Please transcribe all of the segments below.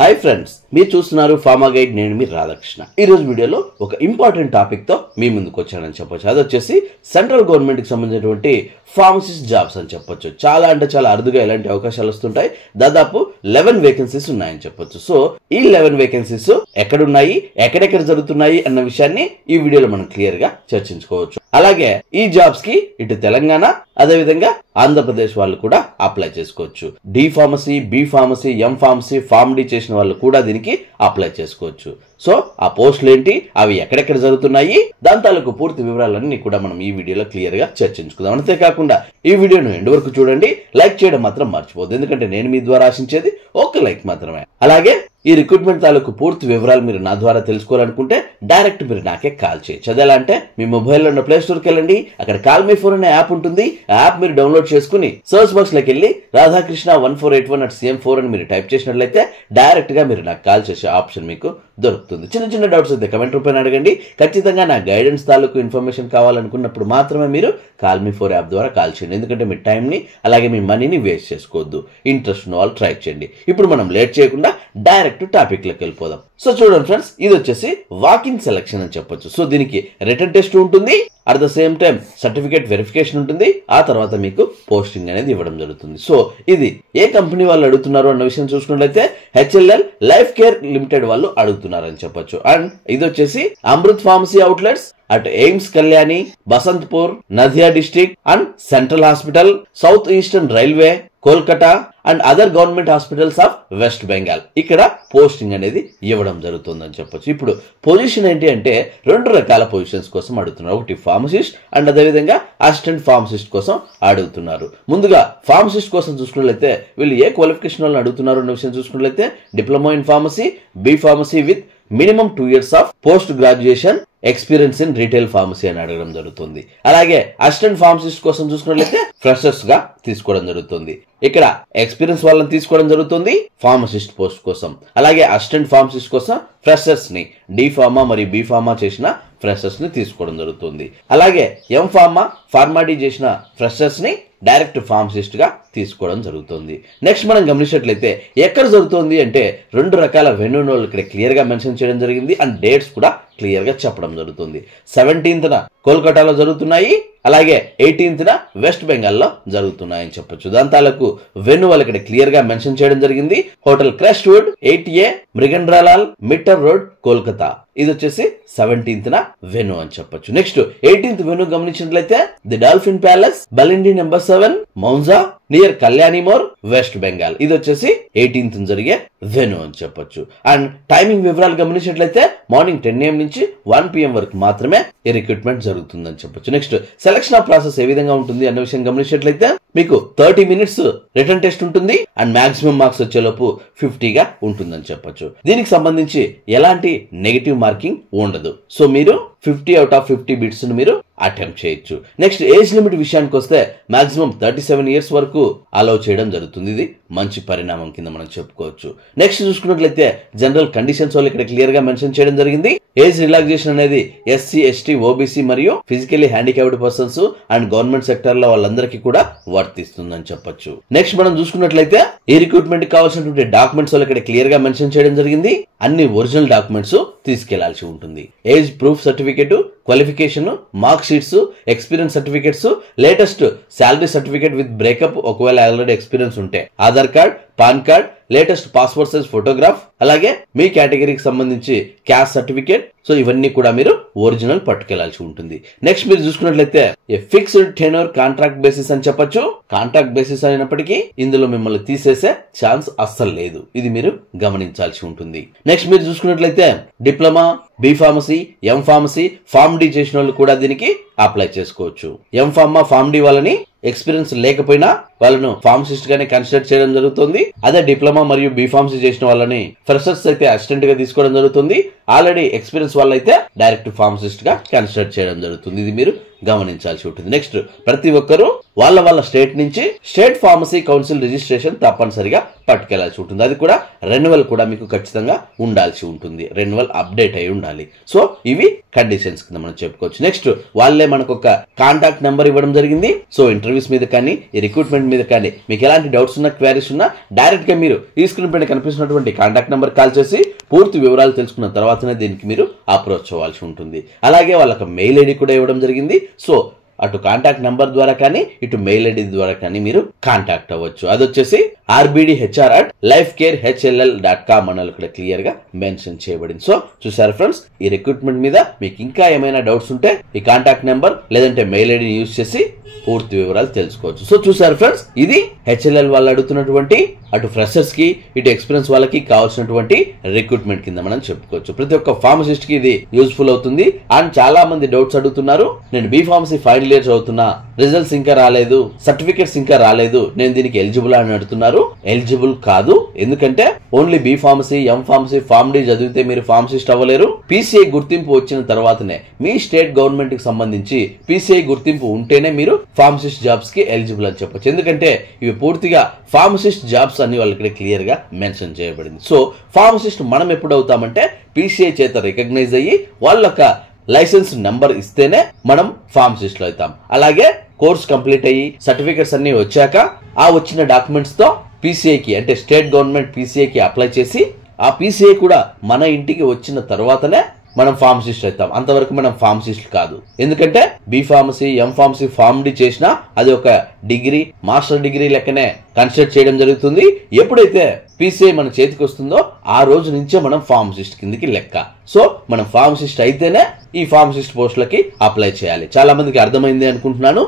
Hi friends, మీరు చూస్తున్నారు pharma guide. నేను మీ రాధాకృష్ణ. ఈ రోజు వీడియోలో ఒక ఇంపార్టెంట్ టాపిక్ తో మీ ముందుకు వచ్చానని చెప్పొచ్చు. అది వచ్చేసి సెంట్రల్ గవర్నమెంట్ కి సంబంధించినటువంటి ఫార్మసిస్ట్ జాబ్స్ అని చెప్పొచ్చు. చాలా అంటే చాలా అరుదుగా ఇలాంటి అవకాశాలు వస్తుంటాయి. దాదాపు 11 వేకెన్సీస్ ఉన్నాయని చెప్పొచ్చు. సో ఈ 11 వేకెన్సీస్ ఎక్కడున్నాయి, ఎక్కడెక్కడ జరుగుతున్నాయి అన్న విషయాన్ని ఈ వీడియోలో మనం క్లియర్ గా చర్చించుకోవచ్చు. అలాగే ఈ జాబ్స్ కి ఇటు తెలంగాణ అదేవిధంగా ఆంధ్రప్రదేశ్ వాళ్ళు కూడా అప్లై చేసుకోవచ్చు. D pharmacy, B pharmacy, M pharmacy, pharm D చేసిన వాళ్ళు కూడా దీనికి అప్లై చేసుకోవచ్చు. సో ఆ పోస్టులు ఏంటి, అవి ఎక్కడెక్కడ జరుగుతున్నాయి, దాని తాలూకు పూర్తి వివరాలన్నీ కూడా మనం ఈ వీడియోలో క్లియర్ గా చర్చించుకుందాం. అంతేకాకుండా ఈ వీడియోను ఎండ్ వరకు చూడండి. లైక్ చేయడం మాత్రం మర్చిపోద్దు, ఎందుకంటే నేను మీ ద్వారా ఆశించేది ఒక లైక్ మాత్రమే. అలాగే ఈ రిక్రూట్మెంట్ తాలూకు పూర్తి వివరాలు మీరు నా ద్వారా తెలుసుకోవాలనుకుంటే డైరెక్ట్ మీరు నాకే కాల్ చేయొచ్చు. అదేలా అంటే మీ మొబైల్లో ఉన్న ప్లే స్టోర్కి వెళ్ళండి, అక్కడ కాల్ మీ ఫోన్ అనే యాప్ ఉంటుంది. ఆ యాప్ మీరు డౌన్లోడ్ చేసుకుని సర్చ్ బాక్స్ లోకి వెళ్ళి రాధాకృష్ణ 1481@cm4 అని మీరు టైప్ చేసినట్లయితే డైరెక్ట్ గా మీరు నాకు కాల్ చేసే ఆప్షన్ మీకు దొరుకుతుంది. చిన్న చిన్న డౌట్స్ అయితే కమెంట్ రూపాయన అడగండి. ఖచ్చితంగా నా గైడెన్స్ తాలూకు ఇన్ఫర్మేషన్ కావాలనుకున్నప్పుడు మాత్రమే మీరు కాల్ మీ 4 యాప్ ద్వారా కాల్ చేయండి. ఎందుకంటే మీ టైం ని అలాగే మీ మనీని వేస్ట్ చేసుకోవద్దు. ఇంట్రెస్ట్ ఉన్న వాళ్ళు ట్రై చేయండి. ఇప్పుడు మనం లేట్ చేయకుండా డైరెక్ట్ టాపిక్ లోకి వెళ్ళిపోదాం. సో చూడండి ఫ్రెండ్స్, ఇది వచ్చేసి వాకింగ్ సెలక్షన్ అని చెప్పొచ్చు. సో దీనికి రిటన్ టెస్ట్ ఉంటుంది, at the same time certificate verification ఉంటుంది. ఆ తర్వాత మీకు పోస్టింగ్ అనేది ఇవ్వడం జరుగుతుంది. సో ఇది ఏ కంపెనీ వాళ్ళు అడుగుతున్నారు అన్న విషయం చూసుకున్నట్లయితే HLL లైఫ్ కేర్ లిమిటెడ్ వాళ్ళు అడుగుతున్నారని చెప్పొచ్చు. అండ్ ఇది వచ్చేసి Amrit pharmacy outlets at AIIMS Kalyani, Basantpur, Nadia district and central hospital, south eastern railway, Kolkata and other government hospitals of West Bengal ఇక్కడ పోస్టింగ్ అనేది ఇవ్వడం జరుగుతుందని చెప్పొచ్చు. ఇప్పుడు పొజిషన్ ఏంటి అంటే 2 రకాల పొజిషన్స్ కోసం అడుగుతున్నారు. ఒకటి ఫార్మసిస్ట్ అండ్ అదేవిధంగా అసిస్టెంట్ ఫార్మసిస్ట్ కోసం అడుగుతున్నారు. ముందుగా ఫార్మసిస్ట్ కోసం చూసుకున్నట్లయితే వీళ్ళు ఏ క్వాలిఫికేషన్ వాళ్ళని అడుగుతున్నారు అన్న విషయం చూసుకున్నట్లయితే diploma in pharmacy, B pharmacy with minimum 2 years of post graduation experience in retail pharmacy అని అడగడం జరుగుతుంది. అలాగే అసిస్టెంట్ ఫార్మసిస్ట్ కోసం చూసుకున్నట్లయితే ఫ్రెషర్స్ గా తీసుకోవడం జరుగుతుంది. ఇక్కడ ఎక్స్పీరియన్స్ వాళ్ళని తీసుకోవడం జరుగుతుంది ఫార్మసిస్ట్ పోస్ట్ కోసం. అలాగే అసిస్టెంట్ ఫార్మసిస్ట్ కోసం ఫ్రెషర్స్ ని డి ఫార్మా మరియు బి ఫార్మా చేసిన ఫ్రెషర్స్ ని తీసుకోవడం జరుగుతుంది. అలాగే ఎం ఫార్మా, ఫార్మా డి చేసిన ఫ్రెషర్స్ ని డైరెక్ట్ ఫార్మసిస్ట్ గా తీసుకోవడం జరుగుతుంది. నెక్స్ట్ మనం గమనించినట్లయితే ఎక్కడ జరుగుతుంది అంటే 2 రకాల వెన్యూను ఇక్కడ క్లియర్ గా మెన్షన్ చేయడం జరిగింది. అండ్ డేట్స్ కూడా క్లియర్ గా చెప్పడం జరుగుతుంది. 17th కోల్కతాలో జరుగుతున్నాయి, అలాగే 18th వెస్ట్ బెంగాల్లో జరుగుతున్నాయని చెప్పొచ్చు. దాని తాలూకు వెన్యూ వాళ్ళు ఇక్కడ క్లియర్ గా మెన్షన్ చేయడం జరిగింది. Hotel crest wood 8A, Mrigendralal, Mitter road, Kolkata. ఇది వచ్చేసి 17th వెన్యూ అని చెప్పొచ్చు. నెక్స్ట్ 18th వెన్యూ గమనించినట్లయితే ది డాల్ఫిన్ ప్యాలెస్, బలిండి నెంబర్ 7, మౌంజా నియర్ కళ్యాణి మోర్, వెస్ట్ బెంగాల్. ఇది వచ్చేసి 18th జరిగే వెన్యూ అని చెప్పొచ్చు. అండ్ టైమింగ్ వివరాలు గమనించినట్లయితే మార్నింగ్ 10 AM నుంచి 1 PM వరకు మాత్రమే ఈ రిక్రూట్మెంట్ జరుగుతుందని చెప్పొచ్చు. నెక్స్ట్ సెలక్షన్ ఆఫ్ ప్రాసెస్ ఏ విధంగా ఉంటుంది అన్న విషయం గమనించినట్లయితే మీకు 30 minutes రిటర్న్ టెస్ట్ ఉంటుంది అండ్ మాక్సిమం మార్క్స్ వచ్చేలోపు 50 గా ఉంటుందని చెప్పొచ్చు. దీనికి సంబంధించి ఎలాంటి నెగటివ్ మార్కింగ్ ఉండదు. సో మీరు 50 out of 50 బిట్స్ ను మీరు అటెంప్ట్ చేయొచ్చు. నెక్స్ట్ ఏజ్ లిమిట్ విషయానికి వస్తే మాక్సిమం 37 years వరకు అలౌ చేయడం జరుగుతుంది. ఇది మంచి పరిణామం కింద మనం చెప్పుకోవచ్చు. నెక్స్ట్ చూసుకున్నట్లయితే జనరల్ కండిషన్స్ వాళ్ళు ఇక్కడ క్లియర్ గా మెన్షన్ చేయడం జరిగింది. ఏజ్ రిలాక్సేషన్ అనేది SC, ST, OBC మరియు physically handicapped persons and government sector లో వాళ్ళందరికీ కూడా వర్తిస్తుందని చెప్పొచ్చు. నెక్స్ట్ మనం చూసుకున్నట్లయితే ఈ రిక్రూట్మెంట్ కావాల్సినటువంటి డాక్యుమెంట్స్ వాళ్ళు ఇక్కడ క్లియర్ గా మెన్షన్ చేయడం జరిగింది. అన్ని ఒరిజినల్ డాక్యుమెంట్స్ తీసుకెళ్లాల్సి ఉంటుంది. Age proof certificate, qualification, mark sheets, experience certificates, latest salary certificate with breakup ఒకవేళ ఆల్రెడీ ఎక్స్పీరియన్స్ ఉంటే, Aadhaar card, pan card, latest passport size photograph, అలాగే మీ కేటగిరీకి సంబంధించి క్యాస్ట్ సర్టిఫికేట్. సో ఇవన్నీ కూడా మీరు ఒరిజినల్ పట్టుకెళ్లాల్సి ఉంటుంది. నెక్స్ట్ మీరు చూసుకున్నట్లయితే ఫిక్స్డ్ టెన్యూర్ కాంట్రాక్ట్ బేసిస్ అని చెప్పొచ్చు. కాంట్రాక్ట్ బేసిస్ అయినప్పటికీ ఇందులో మిమ్మల్ని తీసేసే ఛాన్స్ అస్సలు లేదు. ఇది మీరు గమనించాల్సి ఉంటుంది. నెక్స్ట్ మీరు చూసుకున్నట్లయితే diploma, B pharmacy, M pharmacy, pharm D చేసిన వాళ్ళు కూడా దీనికి అప్లై చేసుకోవచ్చు. ఎం ఫార్మా, ఫార్మ్ డి వాళ్ళని ఎక్స్పీరియన్స్ లేకపోయినా వాళ్ళను ఫార్మసిస్ట్ గానే కన్సిడర్ చేయడం జరుగుతుంది. అదే డిప్లొమా మరియు బి ఫార్మసీ చేసిన వాళ్ళని ఫ్రెషర్స్ అయితే అసిస్టెంట్ గా తీసుకోవడం జరుగుతుంది. ఆల్రెడీ ఎక్స్పీరియన్స్ వాళ్ళైతే డైరెక్ట్ ఫార్మసిస్ట్ గా కన్సిడర్ చేయడం జరుగుతుంది. ఇది మీరు గమనించాల్సి ఉంటుంది. నెక్స్ట్, ప్రతి ఒక్కరూ వాళ్ళ స్టేట్ నుంచి స్టేట్ ఫార్మసీ కౌన్సిల్ రిజిస్ట్రేషన్ తప్పనిసరిగా పట్టుకెళ్లాల్సి ఉంటుంది. అది కూడా రెన్యువల్ కూడా మీకు ఖచ్చితంగా ఉండాల్సి ఉంటుంది. రెన్యువల్ అప్డేట్ అయి ఉండాలి. సో ఇవి కండిషన్స్ కింద మనం చెప్పుకోవచ్చు. నెక్స్ట్, వాళ్ళే మనకు ఒక కాంటాక్ట్ నెంబర్ ఇవ్వడం జరిగింది. సో ఇంటర్వ్యూస్ మీద కానీ ఈ రిక్రూట్మెంట్ మీద కానీ మీకు ఎలాంటి డౌట్స్ ఉన్నా, క్వారీస్ ఉన్నా డైరెక్ట్ గా మీరు ఈ స్క్రీన్ పైన కనిపిస్తున్నటువంటి కాంటాక్ట్ నెంబర్ కాల్ చేసి పూర్తి వివరాలు తెలుసుకున్న తర్వాతనే దీనికి మీరు అప్రోచ్ అవ్వాల్సి ఉంటుంది. అలాగే వాళ్ళకి మెయిల్ ఐడి కూడా ఇవ్వడం జరిగింది. సో అటు కాంటాక్ట్ నెంబర్ ద్వారా కానీ ఇటు మెయిల్ ఐడి ద్వారా కానీ మీరు కాంటాక్ట్ అవ్వచ్చు. అది వచ్చేసి rbdhr@lifecareHLL.com అని ఇక్కడ క్లియర్ గా మెన్షన్ చేయబడింది. సో చూసారు ఫ్రెండ్స్, ఈ రిక్రూట్మెంట్ మీద మీకు ఇంకా ఏమైనా డౌట్స్ ఉంటే ఈ కాంటాక్ట్ నెంబర్ లేదంటే మెయిల్ ఐడిని యూజ్ చేసి పూర్తి వివరాలు తెలుసుకోవచ్చు. సో చూసారు ఫ్రెండ్స్, ఇది HLL వాళ్ళు అడుగుతున్నటువంటి అటు ఫ్రెషర్స్ కి ఇటు ఎక్స్పీరియన్స్ వాళ్ళకి కావాల్సినటువంటి రిక్రూట్మెంట్ కింద మనం చెప్పుకోవచ్చు. ప్రతి ఒక్క ఫార్మసిస్ట్ కి ఇది యూస్ఫుల్ అవుతుంది. అండ్ చాలా మంది డౌట్స్ అడుగుతున్నారు, నేను బి ఫార్మసీ ఫైనల్ ఇయర్ చదువుతున్నా, రిజల్ట్స్ ఇంకా రాలేదు, సర్టిఫికెట్స్ ఇంకా రాలేదు, నేను దీనికి ఎలిజిబుల్ అని అడుగుతున్నారు. ఎలిజిబుల్ కాదు. ఎందుకంటే only B pharmacy, M pharmacy, pharm D చదివితే మీరు ఫార్మసిస్ట్ అవ్వలేరు. PCI గుర్తింపు వచ్చిన తర్వాతనే మీ స్టేట్ గవర్నమెంట్ కి సంబంధించి PCI గుర్తింపు ఉంటేనే మీరు ఫార్మసిస్ట్ జాబ్స్ కి ఎలిజిబుల్ అని చెప్పొచ్చు. ఎందుకంటే ఇవి పూర్తిగా ఫార్మసిస్ట్ జాబ్స్ అని వాళ్ళు ఇక్కడ క్లియర్ గా మెన్షన్ చేయబడింది. సో ఫార్మసిస్ట్ మనం ఎప్పుడు అవుతామంటే PCI చేత రికగ్నైజ్ అయ్యి వాళ్ళొక లైసెన్స్ నెంబర్ ఇస్తేనే మనం ఫార్మసిస్ట్లు అవుతాం. అలాగే కోర్స్ కంప్లీట్ అయ్యి సర్టిఫికెట్స్ అన్ని వచ్చాక ఆ వచ్చిన డాక్యుమెంట్స్ తో PCI కి అంటే స్టేట్ గవర్నమెంట్ PCI కి అప్లై చేసి ఆ PCI కూడా మన ఇంటికి వచ్చిన తర్వాతనే మనం ఫార్మసిస్ట్ అవుతాం. అంతవరకు మనం ఫార్మసిస్ట్ కాదు. ఎందుకంటే B pharmacy, M pharmacy, pharm D చేసినా అది ఒక డిగ్రీ, మాస్టర్ డిగ్రీ లెక్కనే కన్సిడర్ చేయడం జరుగుతుంది. ఎప్పుడైతే PCI మన చేతికి వస్తుందో ఆ రోజు నుంచే మనం ఫార్మసిస్ట్ కిందకి లెక్క. సో మనం ఫార్మసిస్ట్ అయితేనే ఈ ఫార్మసిస్ట్ పోస్టులకి అప్లై చేయాలి. చాలా మందికి అర్థమైంది అనుకుంటున్నాను.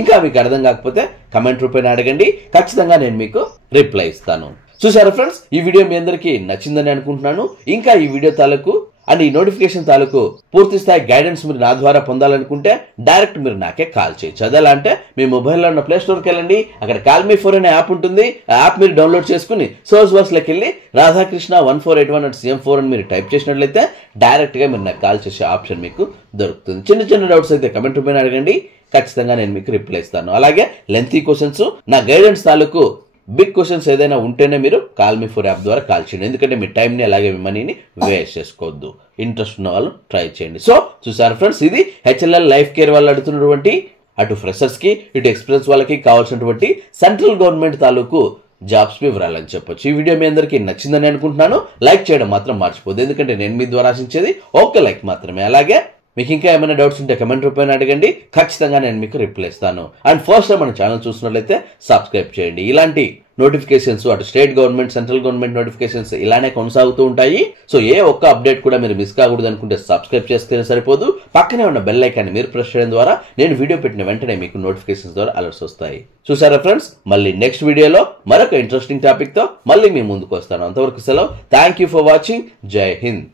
ఇంకా మీకు అర్థం కాకపోతే కమెంట్ రూపేణ అడగండి, ఖచ్చితంగా నేను మీకు రిప్లై ఇస్తాను. చూసారా ఫ్రెండ్స్, ఈ వీడియో మీ అందరికీ నచ్చిందని అనుకుంటున్నాను. ఇంకా ఈ వీడియో తాలూకు అండ్ ఈ నోటిఫికేషన్ తాలూకు పూర్తి స్థాయి గైడెన్స్ మీరు నా ద్వారా పొందాలనుకుంటే డైరెక్ట్ మీరు నాకే కాల్ చేయొచ్చు. అదేలా అంటే మీ మొబైల్లో ఉన్న ప్లే స్టోర్కి వెళ్ళండి, అక్కడ కాల్ మీ ఫోర్ అనే యాప్ ఉంటుంది. ఆ యాప్ మీరు డౌన్లోడ్ చేసుకుని సోర్స్ బాక్స్ లోకి వెళ్ళి రాధాకృష్ణ 1481@CM4 అని మీరు టైప్ చేసినట్లయితే డైరెక్ట్ గా మీరు నాకు కాల్ చేసే ఆప్షన్ మీకు దొరుకుతుంది. చిన్న చిన్న డౌట్స్ అయితే కమెంట్ రూపేణ అడగండి, ఖచ్చితంగా నేను మీకు రిప్లై ఇస్తాను. అలాగే లెంతీ క్వశ్చన్స్, నా గైడెన్స్ తాలూకు బిగ్ క్వశ్చన్స్ ఏదైనా ఉంటేనే మీరు కాల్ మీ ఫోర్ యాప్ ద్వారా కాల్ చేయండి. ఎందుకంటే మీ టైంని అలాగే మీ మనీని వేస్ట్ చేసుకోవద్దు. ఇంట్రెస్ట్ ఉన్న వాళ్ళు ట్రై చేయండి. సో చూసారు ఫ్రెండ్స్, ఇది HLL లైఫ్ కేర్ వాళ్ళు అడుగుతున్నటువంటి అటు ఫ్రెషర్స్ కి ఇటు ఎక్స్పీరియన్స్ వాళ్ళకి కావాల్సినటువంటి సెంట్రల్ గవర్నమెంట్ తాలూకు జాబ్స్ వివరాలని చెప్పొచ్చు. ఈ వీడియో మీ అందరికీ నచ్చిందని అనుకుంటున్నాను. లైక్ చేయడం మాత్రం మర్చిపోద్దు, ఎందుకంటే నేను మీ ద్వారా ఆశించేది ఒక్క లైక్ మాత్రమే. అలాగే మీకు ఇంకా ఏమైనా డౌట్స్ ఉంటే కమెంట్ రూపేణ అడగండి, ఖచ్చితంగా నేను మీకు రిప్లై ఇస్తాను. అండ్ ఫస్ట్ టైం మన ఛానల్ చూస్తున్నట్లయితే సబ్స్క్రైబ్ చేయండి. ఇలాంటి నోటిఫికేషన్స్ అటు state government, central government notifications ఇలానే కొనసాగుతూ ఉంటాయి. సో ఏ ఒక్క అప్డేట్ కూడా మీరు మిస్ కాకూడదు అనుకుంటే సబ్స్క్రైబ్ చేస్తే సరిపోదు, పక్కనే ఉన్న బెల్ ఐకాన్ని మీరు ప్రెస్ చేయడం ద్వారా నేను వీడియో పెట్టిన వెంటనే మీకు నోటిఫికేషన్స్ ద్వారా అలర్ట్స్ వస్తాయి. చూసారా ఫ్రెండ్స్, మళ్ళీ నెక్స్ట్ వీడియోలో మరొక ఇంట్రెస్టింగ్ టాపిక్ తో మళ్ళీ మీ ముందుకు వస్తాను. అంతవరకు సెలవు. Thank you for watching. జై హింద్.